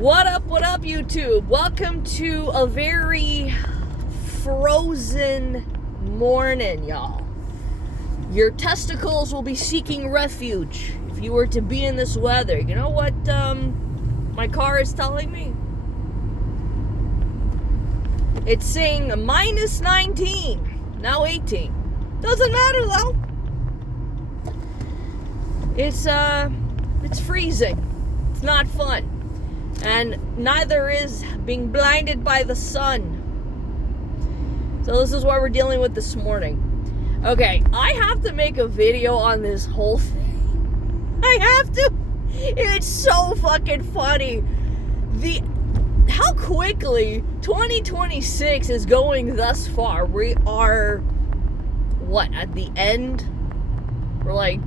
What up, YouTube? Welcome to a very frozen morning, y'all. Your testicles will be seeking refuge if you were to be in this weather. You know what my car is telling me? It's saying minus 19, now 18. Doesn't matter though. It's freezing. It's not fun. And neither is being blinded by the sun. So this is what we're dealing with this morning. Okay, I have to make a video on this whole thing. I have to. It's so fucking funny. How quickly 2026 is going thus far. We are, what, at the end? We're like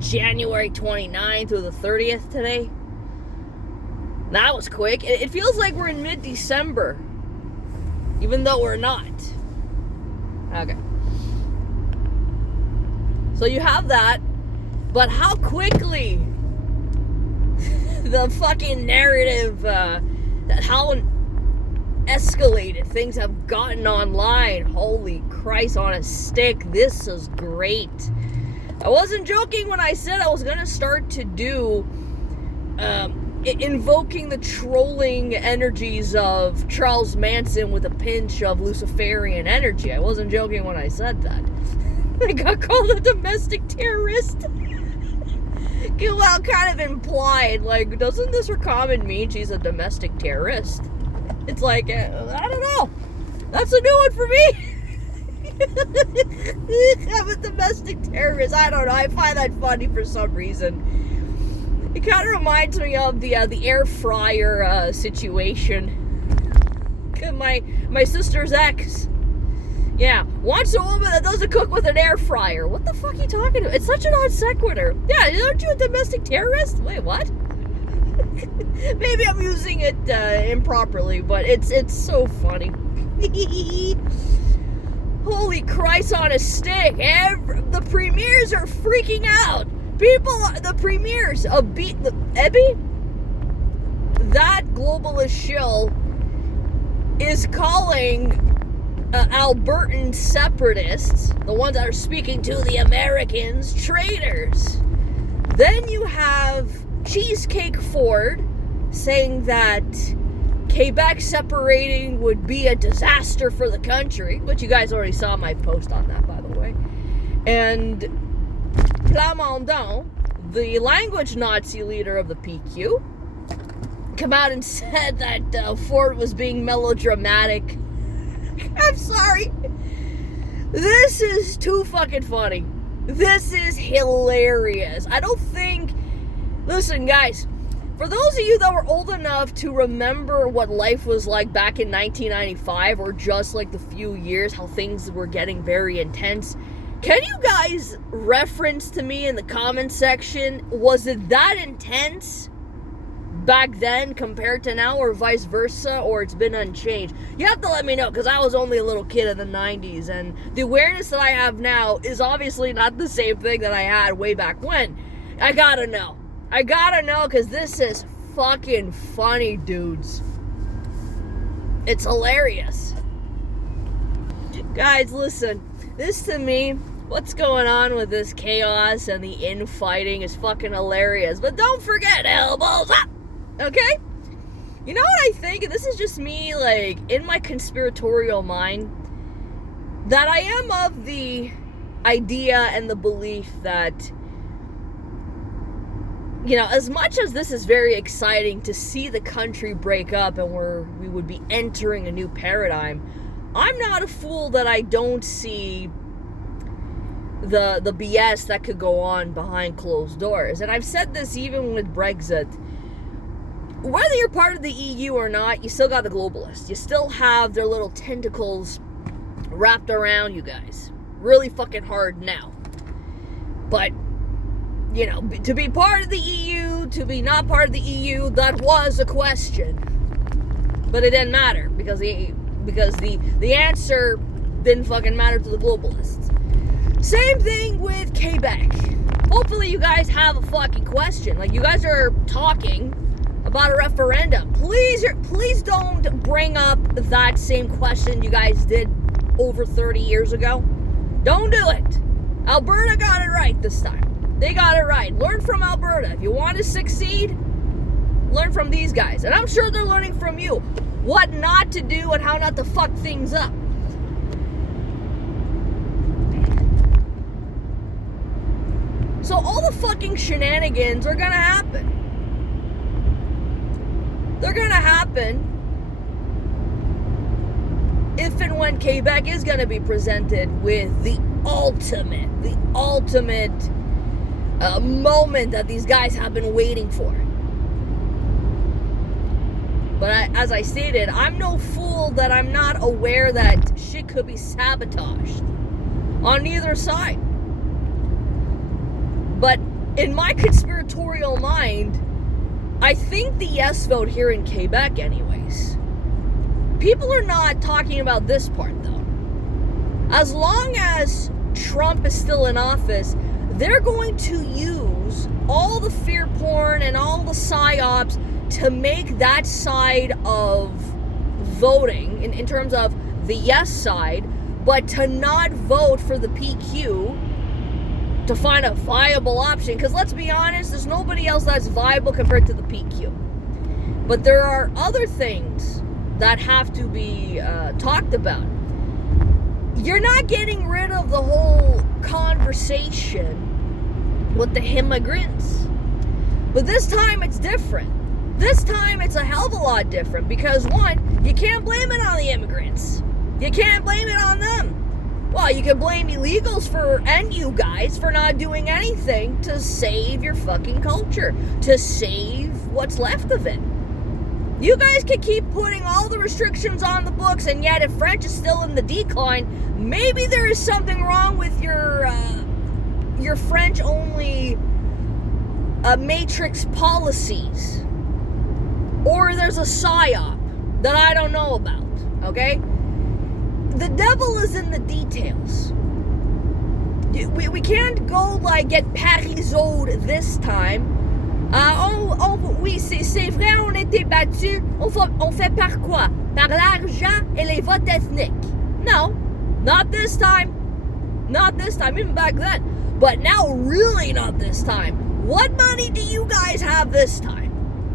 January 29th through the 30th today. That was quick. It feels like we're in mid-December, even though we're not. Okay. So you have that, but how quickly the fucking narrative, how escalated things have gotten online. Holy Christ on a stick. This is great. I wasn't joking when I said I was going to start to do invoking the trolling energies of Charles Manson with a pinch of Luciferian energy. I wasn't joking when I said that. I got called a domestic terrorist. Well, kind of implied, like, doesn't this recommend mean she's a domestic terrorist? It's like, I don't know. That's a new one for me. I'm a domestic terrorist. I don't know. I find that funny for some reason. It kind of reminds me of the air fryer situation. My sister's ex, yeah, wants a woman that doesn't cook with an air fryer. What the fuck are you talking about? It's such an odd sequitur. Yeah, aren't you a domestic terrorist? Wait, what? Maybe I'm using it improperly, but it's so funny. Holy Christ on a stick! The premiers are freaking out. The premiers of Ebby, that globalist shill is calling Albertan separatists, the ones that are speaking to the Americans, traitors. Then you have Cheesecake Ford saying that Quebec separating would be a disaster for the country, which you guys already saw my post on that, by the way. And Plamondon, the language Nazi leader of the PQ, come out and said that Ford was being melodramatic. I'm sorry. This is too fucking funny. This is hilarious. I don't think... Listen, guys, for those of you that were old enough to remember what life was like back in 1995, or just like the few years, how things were getting very intense, can you guys reference to me in the comment section, was it that intense back then compared to now, or vice versa, or it's been unchanged? You have to let me know, because I was only a little kid in the 90s, and the awareness that I have now is obviously not the same thing that I had way back when. I gotta know, because this is fucking funny, dudes. It's hilarious. Guys, listen, this to me, what's going on with this chaos and the infighting is fucking hilarious. But don't forget, elbows up! Okay? You know what I think? And this is just me, like, in my conspiratorial mind, that I am of the idea and the belief that, you know, as much as this is very exciting to see the country break up and we would be entering a new paradigm, I'm not a fool that I don't see the BS that could go on behind closed doors. And I've said this even with Brexit. Whether you're part of the EU or not, you still got the globalists. You still have their little tentacles wrapped around you guys. Really fucking hard now. But, you know, to be part of the EU, to be not part of the EU, that was a question. But it didn't matter, because the answer didn't fucking matter to the globalists. Same thing with Quebec. Hopefully you guys have a fucking question. Like, you guys are talking, about a referendum. Please don't bring up that same question you guys did over 30 years ago. Don't do it. Alberta got it right this time. They got it right. Learn from Alberta. If you want to succeed, learn from these guys. And I'm sure they're learning from you what not to do and how not to fuck things up. So all the fucking shenanigans are gonna happen. They're gonna happen if and when Quebec is gonna be presented with the ultimate moment that these guys have been waiting for. But as I stated, I'm no fool that I'm not aware that shit could be sabotaged on either side. But in my conspiratorial mind, I think the yes vote here in Quebec anyways. People are not talking about this part though. As long as Trump is still in office, they're going to use all the fear porn and all the psyops to make that side of voting, in terms of the yes side, but to not vote for the PQ to find a viable option. Because let's be honest, there's nobody else that's viable compared to the PQ. But there are other things that have to be talked about. You're not getting rid of the whole conversation with the immigrants. But this time it's different. This time it's a hell of a lot different because, one, you can't blame it on the immigrants. You can't blame it on them. Well, you can blame illegals and you guys for not doing anything to save your fucking culture, to save what's left of it. You guys can keep putting all the restrictions on the books, and yet if French is still in the decline, maybe there is something wrong with your French-only matrix policies. Or there's a psyop that I don't know about, okay? The devil is in the details. We can't go get Parisode this time. Oui, c'est vrai, on était battus. On fait par quoi? Par l'argent et les votes ethniques. No, not this time. Not this time, even back then. But now, really not this time. What money do you guys have this time?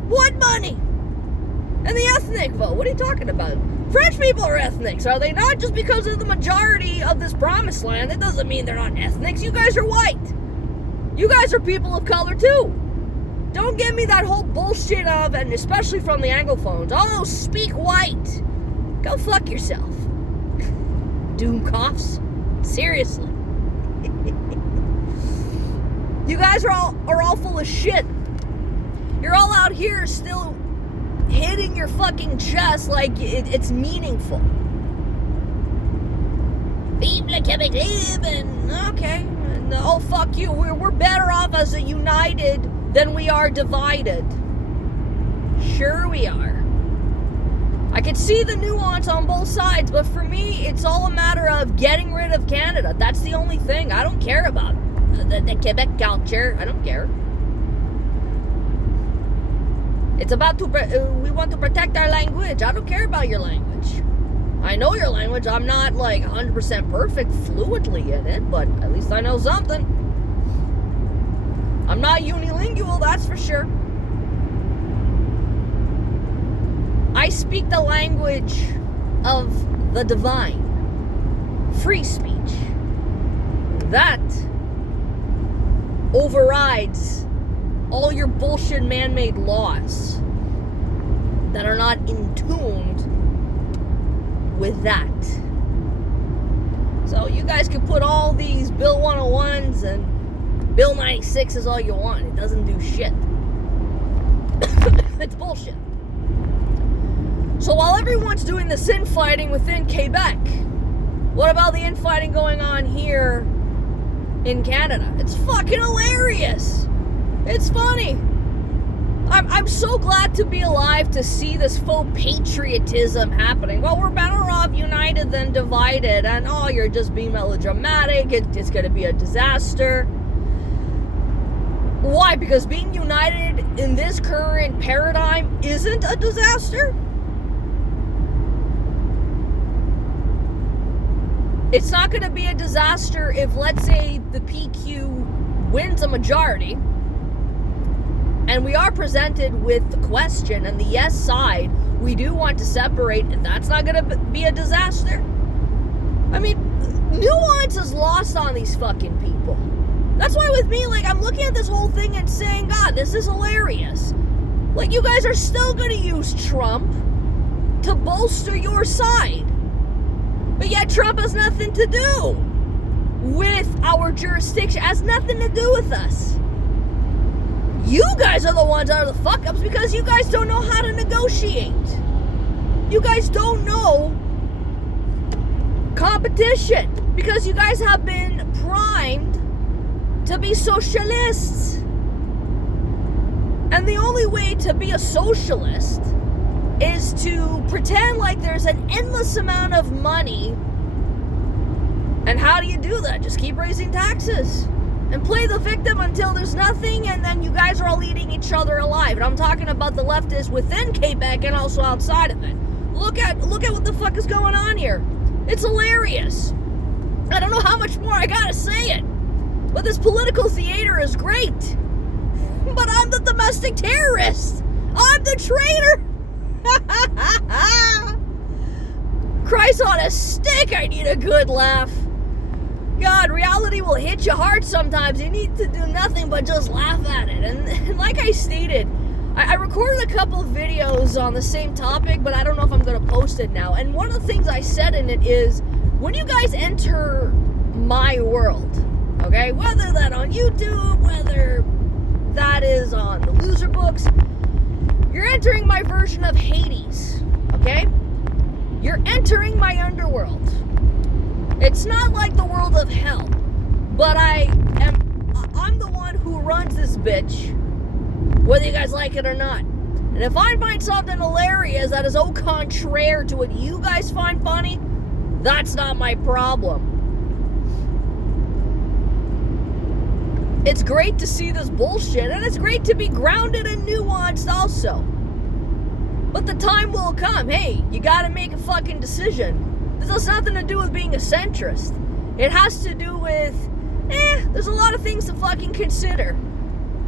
What money? And the ethnic vote, what are you talking about? French people are ethnics, are they not? Just because of the majority of this promised land, it doesn't mean they're not ethnics. You guys are white. You guys are people of color too. Don't give me that whole bullshit of, and especially from the Anglophones, oh, speak white. Go fuck yourself. Doomcoffs. Seriously. You guys are all full of shit. You're all out here still hitting your fucking chest like it's meaningful. Vive le Québec libre! Okay. Oh, fuck you. We're better off as a united than we are divided. Sure we are. I could see the nuance on both sides, but for me, it's all a matter of getting rid of Canada. That's the only thing. I don't care about the Quebec culture. I don't care. It's about we want to protect our language. I don't care about your language. I know your language. I'm not 100% perfect fluently in it, but at least I know something. I'm not unilingual, that's for sure. I speak the language of the divine. Free speech. That overrides all your bullshit man-made laws that are not in tune with that. So you guys can put all these Bill 101s and Bill 96s all you want. It doesn't do shit. It's bullshit. So while everyone's doing this infighting within Quebec, what about the infighting going on here in Canada? It's fucking hilarious. It's funny. I'm so glad to be alive to see this faux patriotism happening. Well, we're better off united than divided, and oh, you're just being melodramatic. It's going to be a disaster. Why? Because being united in this current paradigm isn't a disaster? It's not going to be a disaster if, let's say, the PQ wins a majority, and we are presented with the question and the yes side, we do want to separate, and that's not going to be a disaster. I mean, nuance is lost on these fucking people. That's why with me, like, I'm looking at this whole thing and saying, God, this is hilarious. Like, you guys are still going to use Trump to bolster your side. But yet Trump has nothing to do with our jurisdiction. It has nothing to do with us. You guys are the ones that are the fuck-ups because you guys don't know how to negotiate. You guys don't know competition because you guys have been primed to be socialists. And the only way to be a socialist is to pretend like there's an endless amount of money. And how do you do that? Just keep raising taxes and play the victim until there's nothing, and then you guys are all eating each other alive. And I'm talking about the leftists within Quebec and also outside of it. Look at what the fuck is going on here. It's hilarious. I don't know how much more I gotta say it. But this political theater is great. But I'm the domestic terrorist. I'm the traitor. Christ on a stick, I need a good laugh. God, reality will hit you hard sometimes. You need to do nothing but just laugh at it. And like I stated, I recorded a couple of videos on the same topic, but I don't know if I'm going to post it now. And one of the things I said in it is, when you guys enter my world, okay, whether that on YouTube, whether that is on the loser books, you're entering my version of Hades, okay? You're entering my underworld. It's not like the world of hell, but I'm the one who runs this bitch, whether you guys like it or not. And if I find something hilarious that is au contraire to what you guys find funny, that's not my problem. It's great to see this bullshit, and it's great to be grounded and nuanced also. But the time will come. Hey, you gotta make a fucking decision. This has nothing to do with being a centrist. It has to do with, there's a lot of things to fucking consider.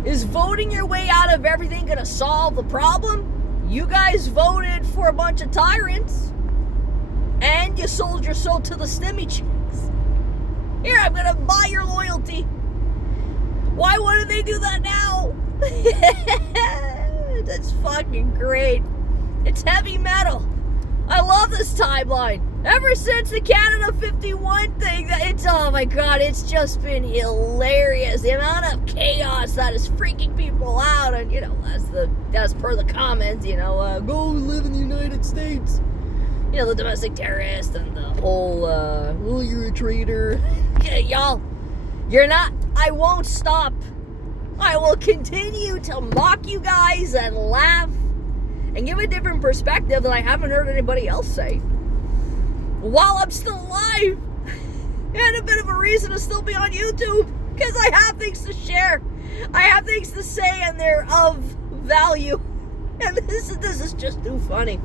Is voting your way out of everything gonna solve the problem? You guys voted for a bunch of tyrants, and you sold your soul to the stimmy chicks. Here, I'm gonna buy your loyalty. Why wouldn't they do that now? That's fucking great. It's heavy metal. I love this timeline. Ever since the Canada 51 thing, oh my god, it's just been hilarious. The amount of chaos that is freaking people out, and as per the comments, go live in the United States. The domestic terrorist and the whole, you're a traitor. Y'all, you're not. I won't stop. I will continue to mock you guys and laugh and give a different perspective that I haven't heard anybody else say while I'm still alive, and a bit of a reason to still be on YouTube, because I have things to share, I have things to say, and they're of value, and this is just too funny.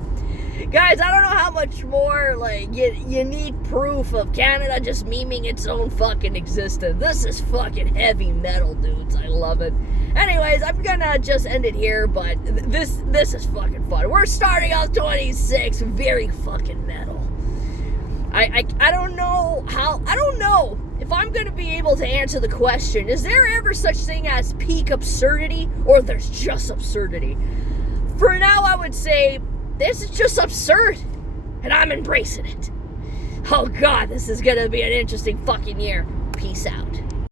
Guys, I don't know how much more, you need proof of Canada just memeing its own fucking existence. This is fucking heavy metal, dudes. I love it. Anyways, I'm gonna just end it here, but this is fucking fun. We're starting off 26, very fucking metal. I don't know if I'm gonna be able to answer the question, is there ever such thing as peak absurdity, or there's just absurdity? For now, I would say, this is just absurd, and I'm embracing it. Oh god, this is gonna be an interesting fucking year. Peace out.